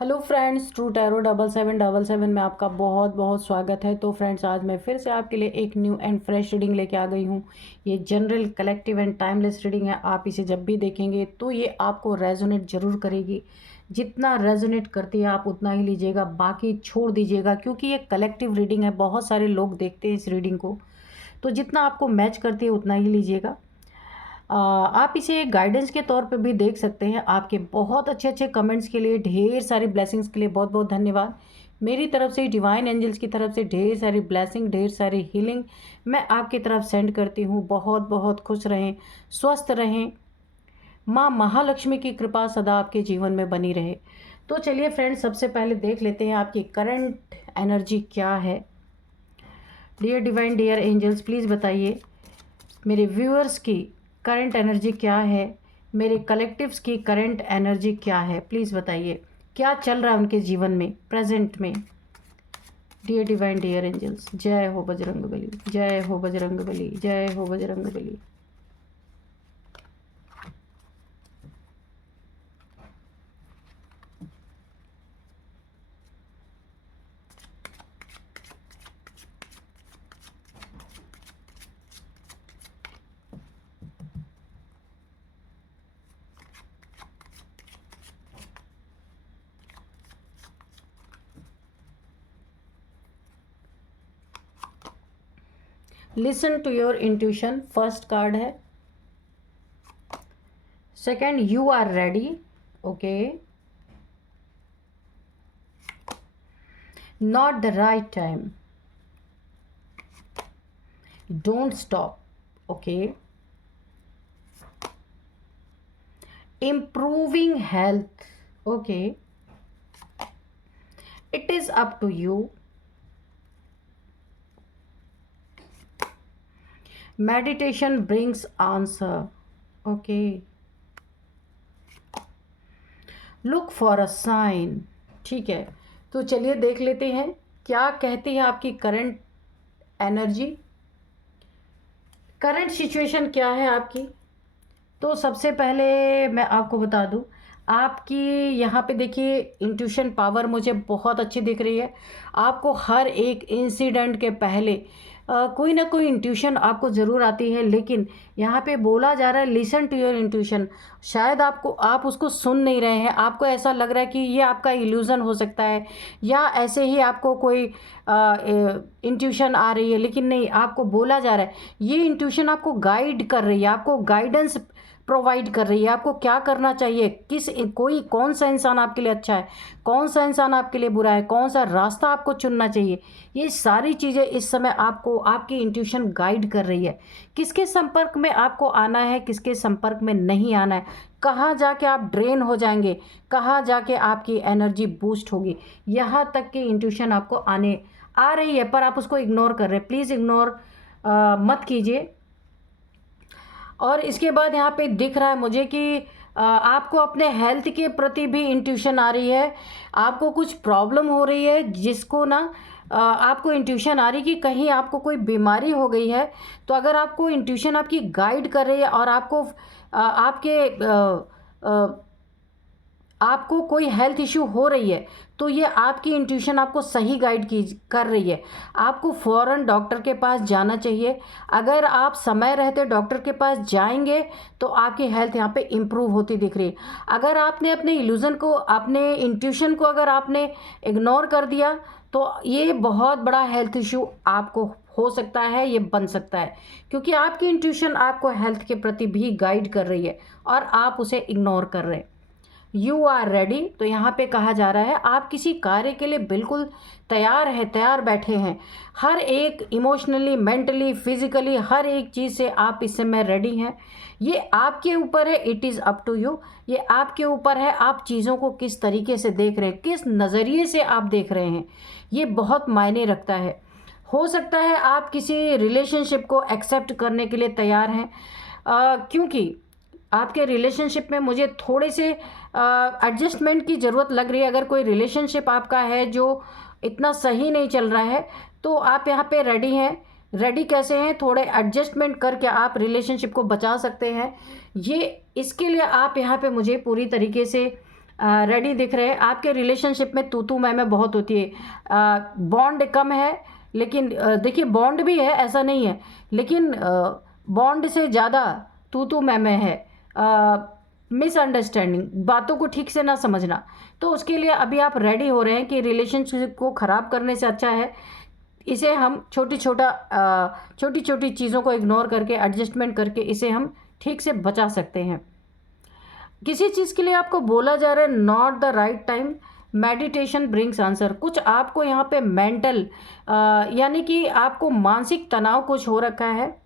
Hello friends, true tarot 7777 में आपका बहुत बहुत स्वागत है। तो फ्रेंड्स, आज मैं फिर से आपके लिए एक न्यू एंड फ्रेश रीडिंग लेके आ गई हूँ। ये general, collective and timeless reading है। आप इसे जब भी देखेंगे तो ये आपको रेजोनेट ज़रूर करेगी। जितना रेजोनेट करती है आप उतना ही लीजिएगा, बाकी छोड़ दीजिएगा, क्योंकि ये कलेक्टिव रीडिंग है। बहुत सारे लोग देखते हैं इस रीडिंग को, तो जितना आपको मैच करती है उतना ही लीजिएगा। आप इसे गाइडेंस के तौर पे भी देख सकते हैं। आपके बहुत अच्छे अच्छे कमेंट्स के लिए, ढेर सारी ब्लेसिंग्स के लिए बहुत बहुत धन्यवाद। मेरी तरफ से, डिवाइन एंजल्स की तरफ से ढेर सारी ब्लेसिंग, ढेर सारी हीलिंग मैं आपकी तरफ सेंड करती हूँ। बहुत बहुत खुश रहें, स्वस्थ रहें, माँ महालक्ष्मी की कृपा सदा आपके जीवन में बनी रहे। तो चलिए फ्रेंड्स, सबसे पहले देख लेते हैं आपकी करंट एनर्जी क्या है। Dear divine, dear angels, please बताइए मेरे व्यूअर्स की करंट एनर्जी क्या है, मेरे कलेक्टिव्स की करंट एनर्जी क्या है। प्लीज़ बताइए क्या चल रहा है उनके जीवन में, प्रेजेंट में। डियर डिवाइन, डियर एंजल्स, जय हो बजरंग बली, जय हो बजरंग बली, जय हो Bajrang Bali. Listen to your intuition, first card है। Second, you are ready, okay. Not the right time, don't stop, okay. improving health, okay. It is up to you. Meditation brings answer, okay. Look for a sign, ठीक है। तो चलिए देख लेते हैं क्या कहती है आपकी करंट एनर्जी, करंट सिचुएशन क्या है आपकी। तो सबसे पहले मैं आपको बता दूं, आपकी यहाँ पे देखिए इंट्यूशन पावर मुझे बहुत अच्छी दिख रही है। आपको हर एक इंसिडेंट के पहले कोई ना कोई इंट्यूशन आपको ज़रूर आती है, लेकिन यहाँ पे बोला जा रहा है लिसन टू योर इंट्यूशन। शायद आप उसको सुन नहीं रहे हैं। आपको ऐसा लग रहा है कि ये आपका इल्यूज़न हो सकता है, या ऐसे ही आपको कोई इंट्यूशन आ रही है, लेकिन नहीं, आपको बोला जा रहा है। ये इंट्यूशन आपको गाइड कर रही है, आपको गाइडेंस प्रोवाइड कर रही है, आपको क्या करना चाहिए, कौन सा इंसान आपके लिए अच्छा है, कौन सा इंसान आपके लिए बुरा है, कौन सा रास्ता आपको चुनना चाहिए। ये सारी चीज़ें इस समय आपको आपकी इंट्यूशन गाइड कर रही है। किसके संपर्क में आपको आना है, किसके संपर्क में नहीं आना है, कहाँ जाके आप ड्रेन हो जाएंगे, कहाँ जाके आपकी एनर्जी बूस्ट होगी, यहाँ तक की इंट्यूशन आपको आ रही है, पर आप उसको इग्नोर कर रहे हैं। प्लीज़ इग्नोर मत कीजिए। और इसके बाद यहाँ पे दिख रहा है मुझे कि आपको अपने हेल्थ के प्रति भी इंट्यूशन आ रही है। आपको कुछ प्रॉब्लम हो रही है, जिसको ना आपको इंट्यूशन आ रही कि कहीं आपको कोई बीमारी हो गई है। तो अगर आपको इंट्यूशन आपकी गाइड कर रही है और आपको कोई हेल्थ इश्यू हो रही है, तो ये आपकी इंट्यूशन आपको सही गाइड कर रही है। आपको फ़ौरन डॉक्टर के पास जाना चाहिए। अगर आप समय रहते डॉक्टर के पास जाएंगे तो आपकी हेल्थ यहाँ पे इम्प्रूव होती दिख रही है। अगर आपने अपने इल्यूज़न को, अपने इंट्यूशन को अगर आपने इग्नोर कर दिया, तो ये बहुत बड़ा हेल्थ इश्यू आपको हो सकता है, ये बन सकता है, क्योंकि आपकी इंट्यूशन आपको हेल्थ के प्रति भी गाइड कर रही है और आप उसे इग्नोर कर रहे हैं। यू आर रेडी, तो यहाँ पे कहा जा रहा है आप किसी कार्य के लिए बिल्कुल तैयार है, तैयार बैठे हैं। हर एक इमोशनली, मेंटली, फिजिकली, हर एक चीज़ से आप इस समय रेडी हैं। ये आपके ऊपर है, it is up to you. ये आपके ऊपर है, आप चीज़ों को किस तरीके से देख रहे हैं, किस नज़रिए से आप देख रहे हैं, ये बहुत मायने रखता है। हो सकता है आप किसी रिलेशनशिप को एक्सेप्ट करने के लिए तैयार हैं, क्योंकि आपके रिलेशनशिप में मुझे थोड़े से एडजस्टमेंट की ज़रूरत लग रही है। अगर कोई रिलेशनशिप आपका है जो इतना सही नहीं चल रहा है, तो आप यहाँ पे रेडी हैं। रेडी कैसे हैं? थोड़े एडजस्टमेंट करके आप रिलेशनशिप को बचा सकते हैं। ये इसके लिए आप यहाँ पे मुझे पूरी तरीके से रेडी दिख रहे हैं। आपके रिलेशनशिप में तू मैं बहुत होती है, बॉन्ड कम है, लेकिन देखिए बॉन्ड भी है, ऐसा नहीं है, लेकिन बॉन्ड से ज़्यादा तू मैं है। मिसअंडरस्टैंडिंग, बातों को ठीक से ना समझना। तो उसके लिए अभी आप रेडी हो रहे हैं कि रिलेशनशिप को ख़राब करने से अच्छा है इसे हम छोटी छोटी चीज़ों को इग्नोर करके, एडजस्टमेंट करके इसे हम ठीक से बचा सकते हैं। किसी चीज़ के लिए आपको बोला जा रहा है not the right time, meditation brings answer. कुछ आपको यहाँ पे मेंटल यानी कि आपको मानसिक तनाव कुछ हो रखा है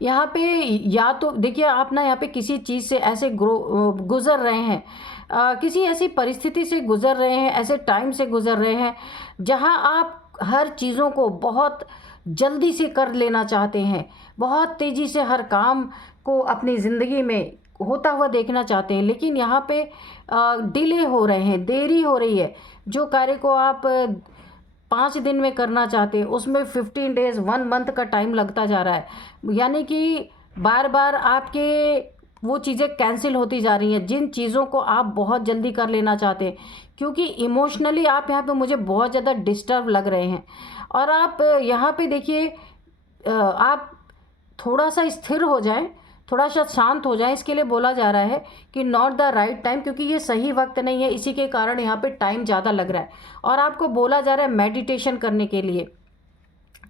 यहाँ पे, या तो देखिए आप ना यहाँ पे किसी चीज़ से ऐसे गुज़र रहे हैं, किसी ऐसी परिस्थिति से गुज़र रहे हैं, ऐसे टाइम से गुज़र रहे हैं जहाँ आप हर चीज़ों को बहुत जल्दी से कर लेना चाहते हैं, बहुत तेज़ी से हर काम को अपनी ज़िंदगी में होता हुआ देखना चाहते हैं, लेकिन यहाँ पे डिले हो रहे हैं, देरी हो रही है। जो कार्य को आप 5 दिन में करना चाहते हैं उसमें 15 डेज़ 1 मंथ का टाइम लगता जा रहा है। यानी कि बार बार आपके वो चीज़ें कैंसिल होती जा रही हैं जिन चीज़ों को आप बहुत जल्दी कर लेना चाहते हैं, क्योंकि इमोशनली आप यहाँ पे मुझे बहुत ज़्यादा डिस्टर्ब लग रहे हैं। और आप यहाँ पे देखिए आप थोड़ा सा स्थिर हो जाएं, थोड़ा सा शांत हो जाएं। इसके लिए बोला जा रहा है कि नॉट द राइट टाइम, क्योंकि ये सही वक्त नहीं है, इसी के कारण यहाँ पे टाइम ज़्यादा लग रहा है। और आपको बोला जा रहा है मेडिटेशन करने के लिए,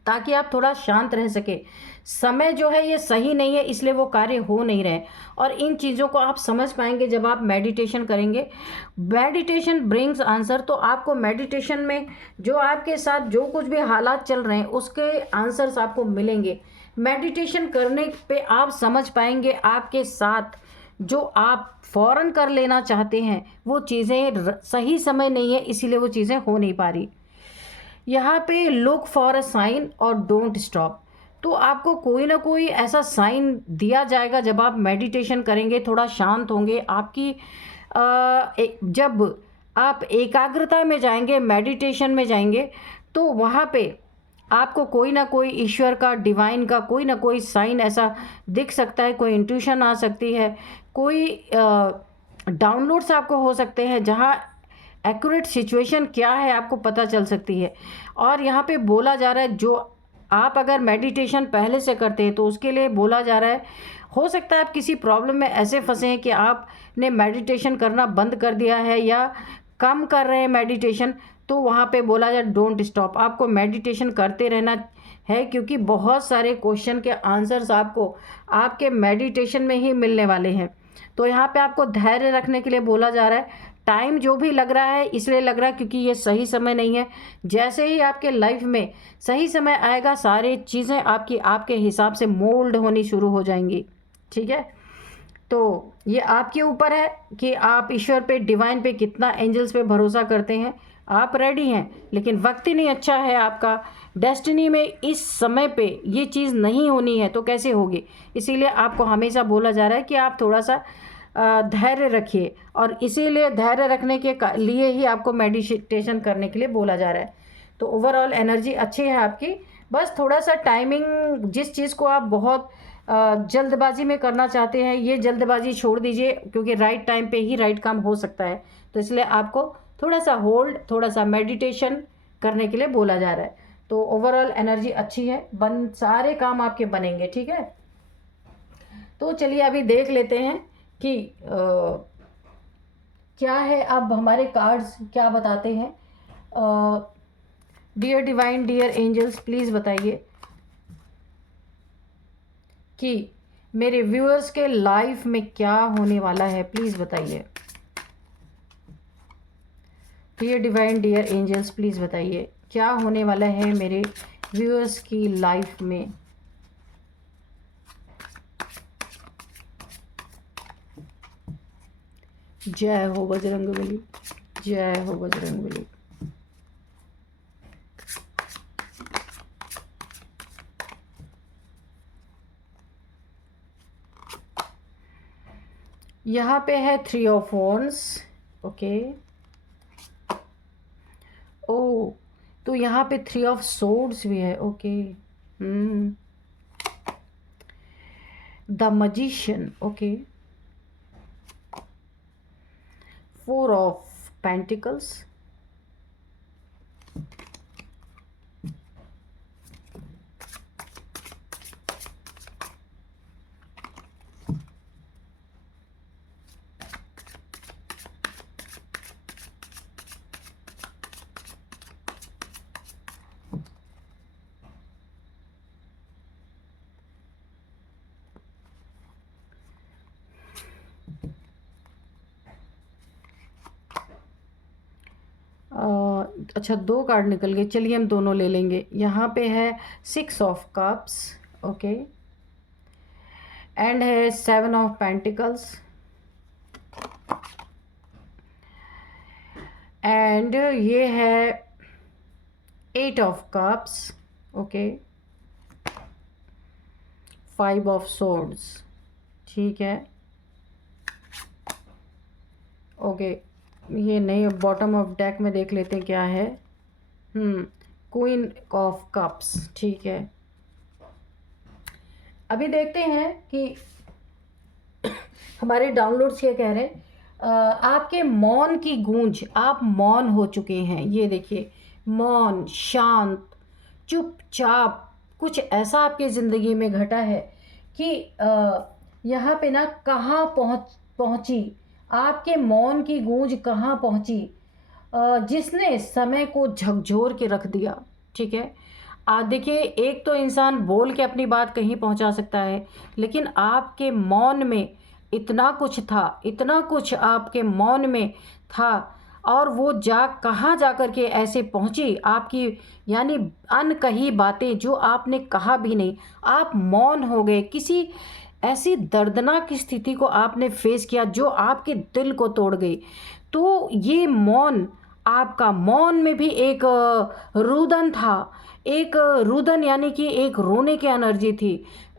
ताकि आप थोड़ा शांत रह सके। समय जो है ये सही नहीं है, इसलिए वो कार्य हो नहीं रहे। और इन चीज़ों को आप समझ पाएंगे जब आप मेडिटेशन करेंगे। मेडिटेशन ब्रिंग्स आंसर, तो आपको मेडिटेशन में जो आपके साथ जो कुछ भी हालात चल रहे हैं उसके आंसर्स आपको मिलेंगे। मेडिटेशन करने पे आप समझ पाएंगे आपके साथ जो आप फौरन कर लेना चाहते हैं वो चीज़ें सही समय नहीं है, इसीलिए वो चीज़ें हो नहीं पा रही। यहाँ पे लुक फॉर अ साइन और डोंट स्टॉप, तो आपको कोई ना कोई ऐसा साइन दिया जाएगा जब आप मेडिटेशन करेंगे, थोड़ा शांत होंगे। आपकी जब आप एकाग्रता में जाएंगे, मेडिटेशन में जाएंगे, तो वहाँ पे आपको कोई ना कोई ईश्वर का, डिवाइन का कोई ना कोई साइन ऐसा दिख सकता है, कोई इंट्यूशन आ सकती है, कोई डाउनलोड्स आपको हो सकते हैं जहाँ एक्यूरेट सिचुएशन क्या है आपको पता चल सकती है। और यहाँ पे बोला जा रहा है जो आप अगर मेडिटेशन पहले से करते हैं तो उसके लिए बोला जा रहा है, हो सकता है आप किसी प्रॉब्लम में ऐसे फंसे हैं कि आपने मेडिटेशन करना बंद कर दिया है या कम कर रहे हैं मेडिटेशन, तो वहाँ पे बोला जाए डोंट स्टॉप, आपको मेडिटेशन करते रहना है, क्योंकि बहुत सारे क्वेश्चन के आंसर्स आपको आपके मेडिटेशन में ही मिलने वाले हैं। तो यहाँ पे आपको धैर्य रखने के लिए बोला जा रहा है। टाइम जो भी लग रहा है इसलिए लग रहा है क्योंकि ये सही समय नहीं है। जैसे ही आपके लाइफ में सही समय आएगा सारी चीज़ें आपकी आपके हिसाब से मोल्ड होनी शुरू हो जाएंगी। ठीक है, तो ये आपके ऊपर है कि आप ईश्वर पे, डिवाइन पे, कितना एंजल्स पे भरोसा करते हैं। आप रेडी हैं, लेकिन वक्त ही नहीं अच्छा है आपका। डेस्टिनी में इस समय पे ये चीज़ नहीं होनी है तो कैसे होगी। इसीलिए आपको हमेशा बोला जा रहा है कि आप थोड़ा सा धैर्य रखिए, और इसीलिए धैर्य रखने के लिए ही आपको मेडिटेशन करने के लिए बोला जा रहा है। तो ओवरऑल एनर्जी अच्छी है आपकी, बस थोड़ा सा टाइमिंग, जिस चीज़ को आप बहुत जल्दबाजी में करना चाहते हैं ये जल्दबाजी छोड़ दीजिए, क्योंकि राइट टाइम पे ही राइट काम हो सकता है। तो इसलिए आपको थोड़ा सा होल्ड, थोड़ा सा मेडिटेशन करने के लिए बोला जा रहा है। तो ओवरऑल एनर्जी अच्छी है, सारे काम आपके बनेंगे। ठीक है, तो चलिए अभी देख लेते हैं कि क्या है, अब हमारे कार्ड्स क्या बताते हैं। Dear divine, dear angels, please बताइए कि मेरे व्यूअर्स के लाइफ में क्या होने वाला है, प्लीज़ बताइए। Dear divine, dear angels, please बताइए क्या होने वाला है मेरे व्यूअर्स की लाइफ में। जय हो बजरंगबली, जय हो बजरंगबली। यहाँ पे है 3 ऑफ वॉन्ड्स। ओके, ओ, तो यहाँ पे 3 ऑफ सोर्ड्स भी है। Okay, the magician. Okay, 4 of pentacles, अच्छा 2 कार्ड निकल गए, चलिए हम दोनों ले लेंगे। यहाँ पे है 6 ऑफ कप्स, ओके, एंड है 7 ऑफ पेंटिकल्स, एंड ये है 8 of cups, okay, 5 of swords, ठीक है, ओके। ये नहीं, बॉटम ऑफ डेक में देख लेते हैं क्या है। क्वीन ऑफ कप्स, ठीक है। अभी देखते हैं कि हमारे डाउनलोड्स क्या कह रहे हैं। आपके मौन की गूंज, आप मौन हो चुके हैं, ये देखिए, मौन, शांत, चुपचाप, कुछ ऐसा आपकी ज़िंदगी में घटा है कि यहाँ पे ना कहाँ पहुँची आपके मौन की गूंज, कहाँ पहुँची, जिसने समय को झकझोर के रख दिया, ठीक है। देखिए, एक तो इंसान बोल के अपनी बात कहीं पहुंचा सकता है, लेकिन आपके मौन में इतना कुछ था, इतना कुछ आपके मौन में था, और वो कहाँ जा कर के ऐसे पहुंची आपकी, यानी अनकही बातें जो आपने कहा भी नहीं, आप मौन हो गए। किसी ऐसी दर्दनाक स्थिति को आपने फेस किया जो आपके दिल को तोड़ गई। तो ये मौन, आपका मौन में भी एक रुदन था, एक रुदन यानी कि एक रोने की एनर्जी थी।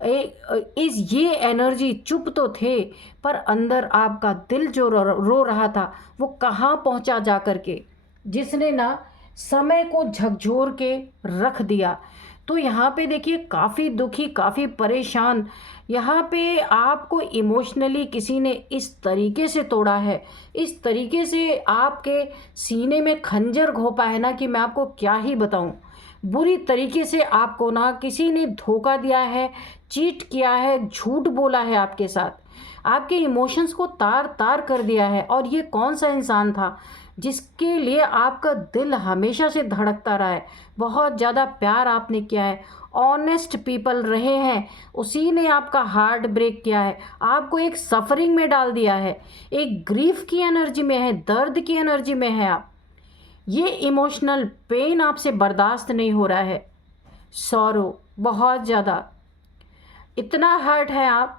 ये एनर्जी, चुप तो थे पर अंदर आपका दिल जो रो रहा था, वो कहाँ पहुँचा जा कर के, जिसने ना समय को झकझोर के रख दिया। तो यहाँ पे देखिए, काफ़ी दुखी, काफ़ी परेशान, यहाँ पे आपको इमोशनली किसी ने इस तरीके से तोड़ा है, इस तरीके से आपके सीने में खंजर घोंपा है ना कि मैं आपको क्या ही बताऊं। बुरी तरीके से आपको ना किसी ने धोखा दिया है, चीट किया है, झूठ बोला है आपके साथ, आपके इमोशंस को तार तार कर दिया है। और ये कौन सा इंसान था जिसके लिए आपका दिल हमेशा से धड़कता रहा है, बहुत ज़्यादा प्यार आपने किया है, ऑनेस्ट पीपल रहे हैं, उसी ने आपका हार्ट ब्रेक किया है, आपको एक सफरिंग में डाल दिया है, एक ग्रीफ की एनर्जी में है, दर्द की एनर्जी में है आप। ये इमोशनल पेन आपसे बर्दाश्त नहीं हो रहा है, सॉरो बहुत ज़्यादा, इतना हर्ट है आप।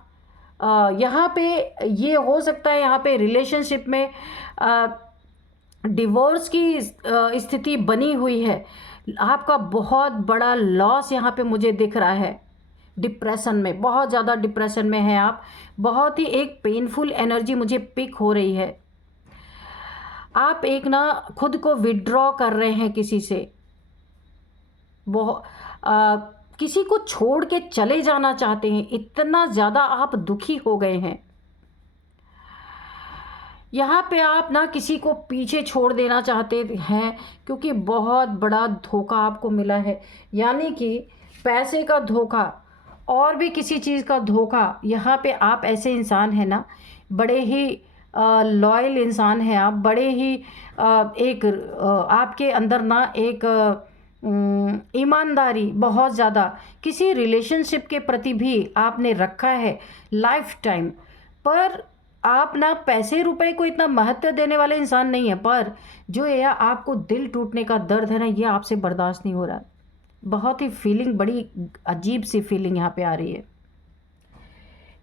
यहाँ पे ये हो सकता है, यहाँ पे रिलेशनशिप में डिवोर्स की स्थिति बनी हुई है, आपका बहुत बड़ा लॉस यहाँ पे मुझे दिख रहा है। डिप्रेशन में, बहुत ज़्यादा डिप्रेशन में है आप, बहुत ही एक पेनफुल एनर्जी मुझे पिक हो रही है। आप एक ना खुद को विड्रॉ कर रहे हैं किसी से, बहुत किसी को छोड़ के चले जाना चाहते हैं, इतना ज़्यादा आप दुखी हो गए हैं। यहाँ पे आप ना किसी को पीछे छोड़ देना चाहते हैं, क्योंकि बहुत बड़ा धोखा आपको मिला है, यानी कि पैसे का धोखा और भी किसी चीज़ का धोखा। यहाँ पे आप ऐसे इंसान हैं ना, बड़े ही लॉयल इंसान हैं आप, बड़े ही आपके अंदर ना एक ईमानदारी बहुत ज़्यादा किसी रिलेशनशिप के प्रति भी आपने रखा है लाइफ टाइम। पर आप ना पैसे रुपए को इतना महत्व देने वाले इंसान नहीं है, पर जो ये आपको दिल टूटने का दर्द है ना, ये आपसे बर्दाश्त नहीं हो रहा। बहुत ही फीलिंग, बड़ी अजीब सी फीलिंग यहाँ पे आ रही है।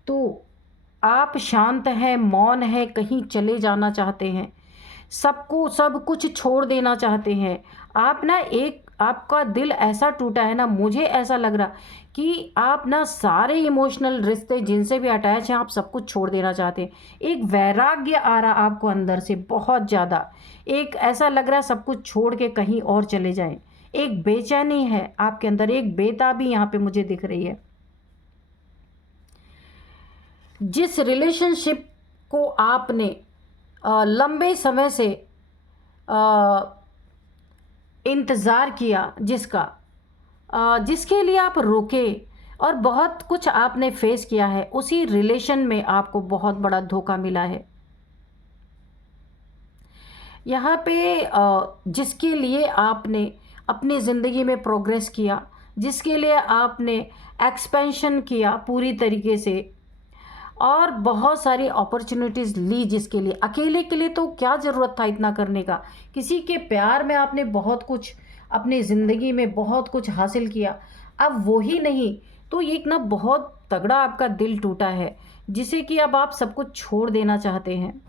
तो आप शांत हैं, मौन है, कहीं चले जाना चाहते हैं, सबको सब कुछ छोड़ देना चाहते हैं आप ना। एक आपका दिल ऐसा टूटा है ना, मुझे ऐसा लग रहा कि आप ना सारे इमोशनल रिश्ते जिनसे भी अटैच हैं, आप सब कुछ छोड़ देना चाहते हैं। एक वैराग्य आ रहा आपको अंदर से बहुत ज़्यादा, एक ऐसा लग रहा है सब कुछ छोड़ के कहीं और चले जाएं। एक बेचैनी है आपके अंदर, एक बेताबी यहाँ पे मुझे दिख रही है। जिस रिलेशनशिप को आपने लंबे समय से इंतज़ार किया, जिसके लिए आप रुके और बहुत कुछ आपने फेस किया है, उसी रिलेशन में आपको बहुत बड़ा धोखा मिला है। यहाँ पे जिसके लिए आपने अपनी ज़िंदगी में प्रोग्रेस किया, जिसके लिए आपने एक्सपेंशन किया पूरी तरीके से और बहुत सारी अपॉर्चुनिटीज़ ली, जिसके लिए अकेले के लिए तो क्या ज़रूरत था इतना करने का। किसी के प्यार में आपने बहुत कुछ अपनी ज़िंदगी में बहुत कुछ हासिल किया, अब वो ही नहीं तो ये एक ना बहुत तगड़ा आपका दिल टूटा है, जिसे कि अब आप सब कुछ छोड़ देना चाहते हैं।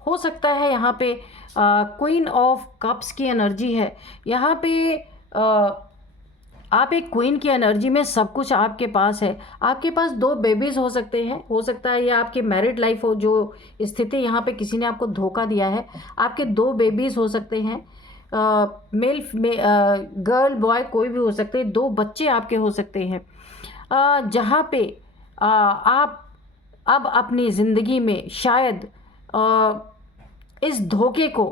हो सकता है यहाँ पे क्वीन ऑफ कप्स की एनर्जी है। यहाँ पे आप एक क्वीन की एनर्जी में सब कुछ आपके पास है। आपके पास 2 बेबीज़ हो सकते हैं, हो सकता है ये आपकी मैरिड लाइफ हो, जो स्थिति यहाँ पे किसी ने आपको धोखा दिया है। आपके 2 बेबीज़ हो सकते हैं, मेल में गर्ल बॉय कोई भी हो सकते हैं, 2 बच्चे आपके हो सकते हैं, जहाँ पे आप अब अपनी ज़िंदगी में शायद इस धोखे को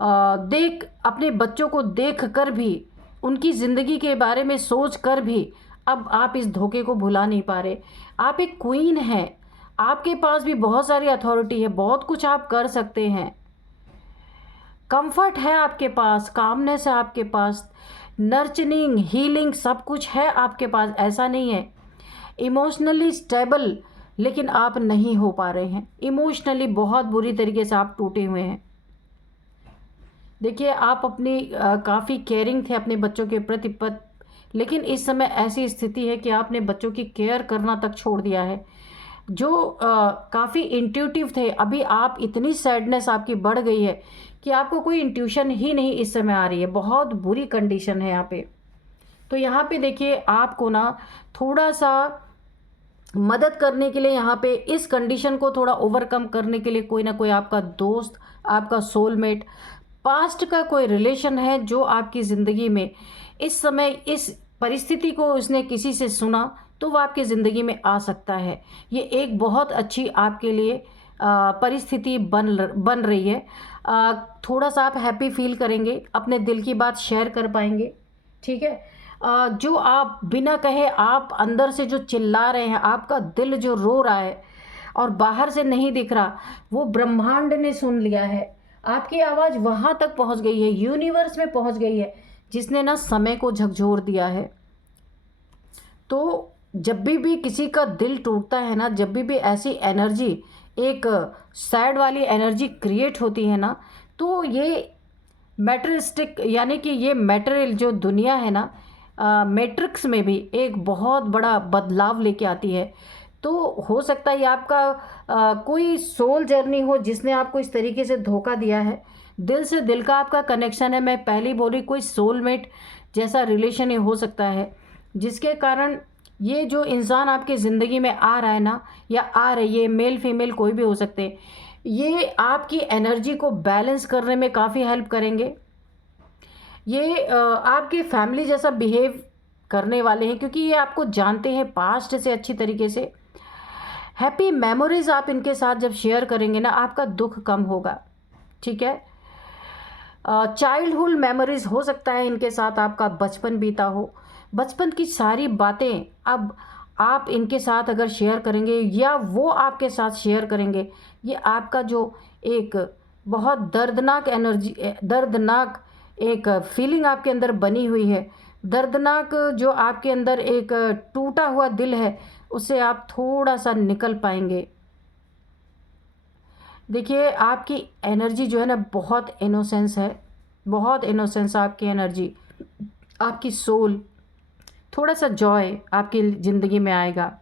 देख अपने बच्चों को देख कर भी, उनकी ज़िंदगी के बारे में सोच कर भी अब आप इस धोखे को भुला नहीं पा रहे। आप एक क्वीन हैं, आपके पास भी बहुत सारी अथॉरिटी है, बहुत कुछ आप कर सकते हैं, कंफर्ट है आपके पास, कामनेस है आपके पास, नर्चरिंग हीलिंग सब कुछ है आपके पास। ऐसा नहीं है इमोशनली स्टेबल, लेकिन आप नहीं हो पा रहे हैं। इमोशनली बहुत बुरी तरीके से आप टूटे हुए हैं। देखिए आप अपनी काफ़ी केयरिंग थे अपने बच्चों के प्रति, लेकिन इस समय ऐसी स्थिति है कि आपने बच्चों की केयर करना तक छोड़ दिया है। जो काफ़ी इंट्यूटिव थे, अभी आप इतनी सैडनेस आपकी बढ़ गई है कि आपको कोई इंट्यूशन ही नहीं इस समय आ रही है। बहुत बुरी कंडीशन है यहाँ पे। तो यहाँ पे देखिए आपको ना थोड़ा सा मदद करने के लिए, यहाँ पे इस कंडीशन को थोड़ा ओवरकम करने के लिए कोई ना कोई आपका दोस्त, आपका सोलमेट, पास्ट का कोई रिलेशन है जो आपकी ज़िंदगी में इस समय इस परिस्थिति को उसने किसी से सुना तो वो आपकी ज़िंदगी में आ सकता है। ये एक बहुत अच्छी आपके लिए परिस्थिति बन रही है। थोड़ा सा आप हैप्पी फील करेंगे, अपने दिल की बात शेयर कर पाएंगे, ठीक है। जो आप बिना कहे आप अंदर से जो चिल्ला रहे हैं, आपका दिल जो रो रहा है और बाहर से नहीं दिख रहा, वो ब्रह्मांड ने सुन लिया है। आपकी आवाज़ वहाँ तक पहुँच गई है, यूनिवर्स में पहुँच गई है, जिसने ना समय को झकझोर दिया है। तो जब भी किसी का दिल टूटता है ना, जब भी ऐसी एनर्जी, एक सैड वाली एनर्जी क्रिएट होती है ना, तो ये मैटेरियलिस्टिक यानी कि ये मटेरियल जो दुनिया है ना, मैट्रिक्स में भी एक बहुत बड़ा बदलाव लेके आती है। तो हो सकता है ये आपका कोई सोल जर्नी हो जिसने आपको इस तरीके से धोखा दिया है। दिल से दिल का आपका कनेक्शन है, मैं पहले बोली कोई सोलमेट जैसा रिलेशन ही हो सकता है, जिसके कारण ये जो इंसान आपकी ज़िंदगी में आ रहा है ना, या आ रही है, मेल फीमेल कोई भी हो सकते हैं, ये आपकी एनर्जी को बैलेंस करने में काफ़ी हेल्प करेंगे। ये आपके फैमिली जैसा बिहेव करने वाले हैं, क्योंकि ये आपको जानते हैं पास्ट से अच्छी तरीके से। हैप्पी मेमोरीज आप इनके साथ जब शेयर करेंगे ना, आपका दुख कम होगा, ठीक है। चाइल्डहुड मेमोरीज हो सकता है इनके साथ आपका बचपन बीता हो, बचपन की सारी बातें अब आप इनके साथ अगर शेयर करेंगे या वो आपके साथ शेयर करेंगे, ये आपका जो एक बहुत दर्दनाक एनर्जी, दर्दनाक एक फीलिंग आपके अंदर बनी हुई है, दर्दनाक जो आपके अंदर एक टूटा हुआ दिल है, उससे आप थोड़ा सा निकल पाएंगे। देखिए आपकी एनर्जी जो है ना, बहुत इनोसेंस है, बहुत इनोसेंस आपकी एनर्जी, आपकी सोल, थोड़ा सा जॉय आपकी ज़िंदगी में आएगा।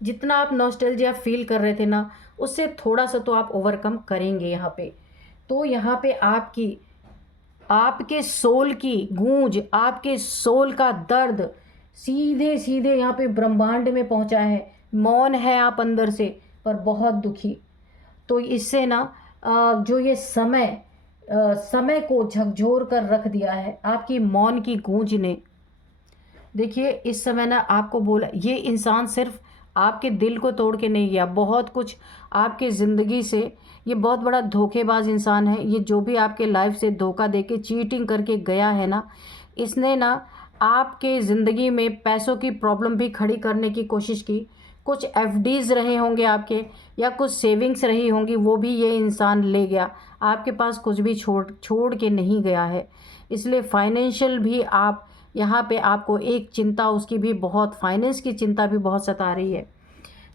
जितना आप नॉस्टैल्जिया फील कर रहे थे ना, उससे थोड़ा सा तो आप ओवरकम करेंगे यहाँ पे। तो यहाँ पे आपके सोल की गूंज, आपके सोल का दर्द सीधे सीधे यहाँ पे ब्रह्मांड में पहुँचा है। मौन है आप अंदर से, पर बहुत दुखी। तो इससे ना जो ये समय को झकझोर कर रख दिया है आपकी मौन की गूंज ने। देखिए इस समय ना आपको बोला, ये इंसान सिर्फ आपके दिल को तोड़ के नहीं गया, बहुत कुछ आपकी ज़िंदगी से, ये बहुत बड़ा धोखेबाज इंसान है। ये जो भी आपके लाइफ से धोखा दे के चीटिंग करके गया है ना, इसने ना आपके ज़िंदगी में पैसों की प्रॉब्लम भी खड़ी करने की कोशिश की। कुछ एफडीज़ रहे होंगे आपके, या कुछ सेविंग्स रही होंगी, वो भी ये इंसान ले गया। आपके पास कुछ भी छोड़ के नहीं गया है। इसलिए फाइनेंशियल भी आप यहाँ पे आपको एक चिंता उसकी भी बहुत, फाइनेंस की चिंता भी बहुत सता रही है।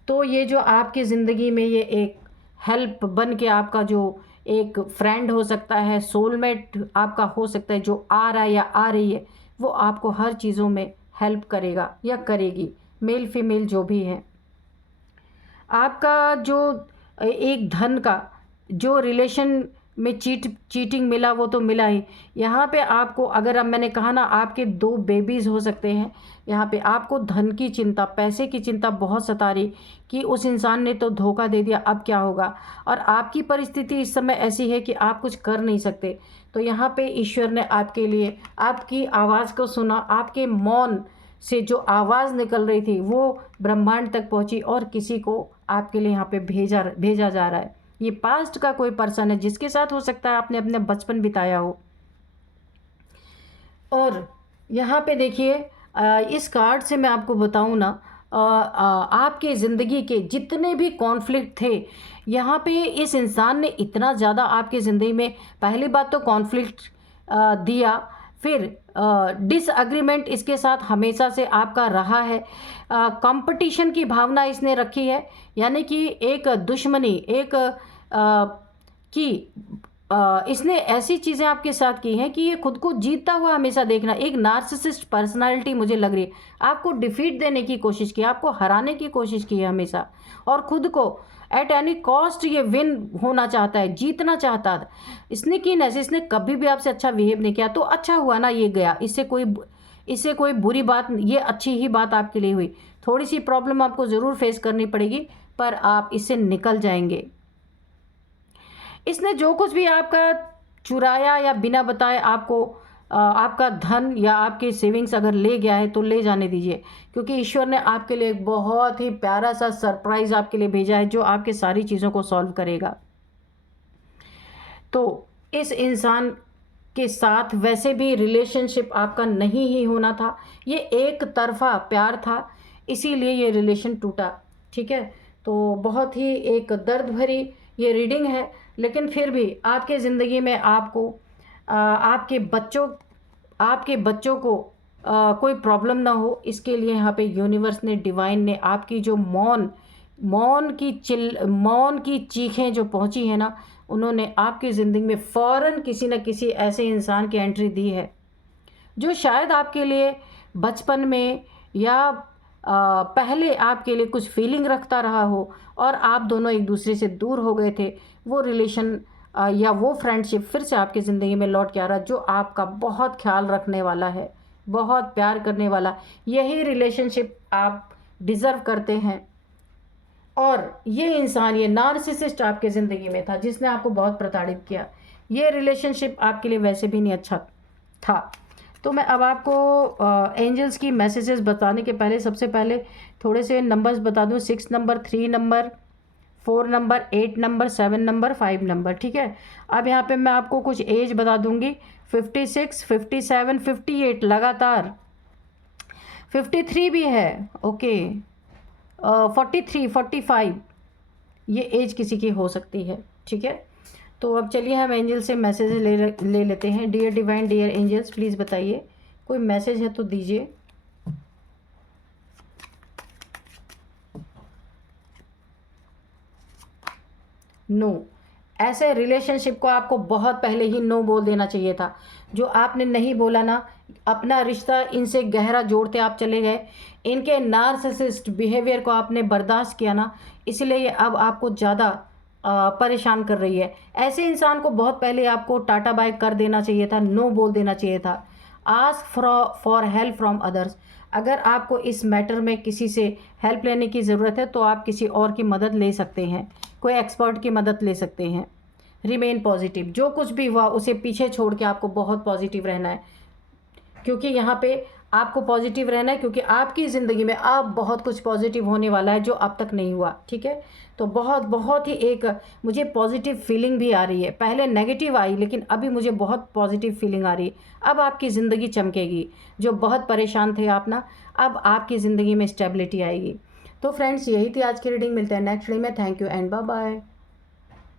तो ये जो आपकी ज़िंदगी में ये एक हेल्प बन के आपका जो एक फ्रेंड हो सकता है, सोलमेट आपका हो सकता है, जो आ रहा है या आ रही है, वो आपको हर चीज़ों में हेल्प करेगा या करेगी, मेल फीमेल जो भी है। आपका जो एक धन का जो रिलेशन में चीटिंग मिला वो तो मिला ही। यहाँ पे आपको, अगर अब मैंने कहा ना, आपके 2 बेबीज़ हो सकते हैं। यहाँ पे आपको धन की चिंता, पैसे की चिंता बहुत सता रही कि उस इंसान ने तो धोखा दे दिया, अब क्या होगा। और आपकी परिस्थिति इस समय ऐसी है कि आप कुछ कर नहीं सकते। तो यहाँ पे ईश्वर ने आपके लिए आपकी आवाज़ को सुना, आपके मौन से जो आवाज़ निकल रही थी वो ब्रह्मांड तक पहुँची और किसी को आपके लिए यहाँ पे भेजा जा रहा है। ये पास्ट का कोई पर्सन है जिसके साथ हो सकता है आपने अपने बचपन बिताया हो। और यहाँ पे देखिए, इस कार्ड से मैं आपको बताऊँ ना, आपके ज़िंदगी के जितने भी कॉन्फ्लिक्ट थे, यहाँ पे इस इंसान ने इतना ज़्यादा आपकी ज़िंदगी में, पहली बात तो कॉन्फ्लिक्ट दिया, फिर डिसएग्रीमेंट इसके साथ हमेशा से आपका रहा है। कंपटीशन की भावना इसने रखी है, यानी कि एक दुश्मनी, एक कि इसने ऐसी चीज़ें आपके साथ की हैं कि ये खुद को जीतता हुआ हमेशा देखना, एक नार्सिसिस्ट पर्सनालिटी मुझे लग रही है। आपको डिफीट देने की कोशिश की, आपको हराने की कोशिश की है हमेशा, और खुद को एट एनी कॉस्ट ये विन होना चाहता है, जीतना चाहता था। इसने की ऐसे, इसने कभी भी आपसे अच्छा बिहेव नहीं किया, तो अच्छा हुआ ना ये गया, इससे कोई बुरी बात, ये अच्छी ही बात आपके लिए हुई। थोड़ी सी प्रॉब्लम आपको ज़रूर फेस करनी पड़ेगी, पर आप इससे निकल जाएंगे। इसने जो कुछ भी आपका चुराया या बिना बताए आपको आपका धन या आपकी सेविंग्स अगर ले गया है तो ले जाने दीजिए, क्योंकि ईश्वर ने आपके लिए एक बहुत ही प्यारा सा सरप्राइज़ आपके लिए भेजा है जो आपके सारी चीज़ों को सॉल्व करेगा। तो इस इंसान के साथ वैसे भी रिलेशनशिप आपका नहीं ही होना था, ये एक तरफा प्यार था, इसीलिए ये रिलेशन टूटा। ठीक है, तो बहुत ही एक दर्द भरी ये रीडिंग है, लेकिन फिर भी आपके ज़िंदगी में आपको आपके बच्चों को कोई प्रॉब्लम ना हो, इसके लिए यहाँ पे यूनिवर्स ने, डिवाइन ने आपकी जो मौन की चीखें जो पहुँची है ना, उन्होंने आपकी ज़िंदगी में फ़ौरन किसी न किसी ऐसे इंसान की एंट्री दी है जो शायद आपके लिए बचपन में या पहले आपके लिए कुछ फीलिंग रखता रहा हो और आप दोनों एक दूसरे से दूर हो गए थे। वो रिलेशन या वो फ्रेंडशिप फिर से आपकी ज़िंदगी में लौट के आ रहा है, जो आपका बहुत ख्याल रखने वाला है, बहुत प्यार करने वाला। यही रिलेशनशिप आप डिज़र्व करते हैं। और ये इंसान, ये नार्सिसिस्ट आपके ज़िंदगी में था जिसने आपको बहुत प्रताड़ित किया। ये रिलेशनशिप आपके लिए वैसे भी नहीं अच्छा था। तो मैं अब आपको एंजल्स की मैसेजेस बताने के पहले सबसे पहले थोड़े से नंबर्स बता दूं। 6 number, 3 number, 4 number, 8 number, 7 number, 5 number. ठीक है, अब यहाँ पे मैं आपको कुछ एज बता दूंगी। 56, 57, 58 लगातार, 53 भी है, ओके, 43, 45, ये एज किसी की हो सकती है। ठीक है, तो अब चलिए हम एंजल से मैसेज ले लेते हैं। Dear divine, dear angels, please बताइए, कोई मैसेज है तो दीजिए। नो, ऐसे रिलेशनशिप को आपको बहुत पहले ही नो बोल देना चाहिए था। जो आपने नहीं बोला ना, अपना रिश्ता इनसे गहरा जोड़ते आप चले गए, इनके नार्सिसिस्ट बिहेवियर को आपने बर्दाश्त किया ना, इसलिए ये अब आपको ज़्यादा परेशान कर रही है। ऐसे इंसान को बहुत पहले आपको टाटा बाय कर देना चाहिए था, नो बोल देना चाहिए था। Ask for help from others. अगर आपको इस मैटर में किसी से हेल्प लेने की ज़रूरत है तो आप किसी और की मदद ले सकते हैं, कोई एक्सपर्ट की मदद ले सकते हैं। रिमेन पॉजिटिव, जो कुछ भी हुआ उसे पीछे छोड़ के आपको बहुत पॉजिटिव रहना है, क्योंकि यहाँ पे आपको पॉजिटिव रहना है, क्योंकि आपकी ज़िंदगी में अब बहुत कुछ पॉजिटिव होने वाला है जो अब तक नहीं हुआ। ठीक है, तो बहुत बहुत ही एक मुझे पॉजिटिव फीलिंग भी आ रही है। पहले नेगेटिव आई, लेकिन अभी मुझे बहुत पॉजिटिव फीलिंग आ रही है। अब आपकी ज़िंदगी चमकेगी। जो बहुत परेशान थे आप ना, अब आपकी ज़िंदगी में स्टेबिलिटी आएगी। तो फ्रेंड्स, यही थी आज की रीडिंग। मिलते हैं नेक्स्ट रीडिंग में। Thank you and bye bye.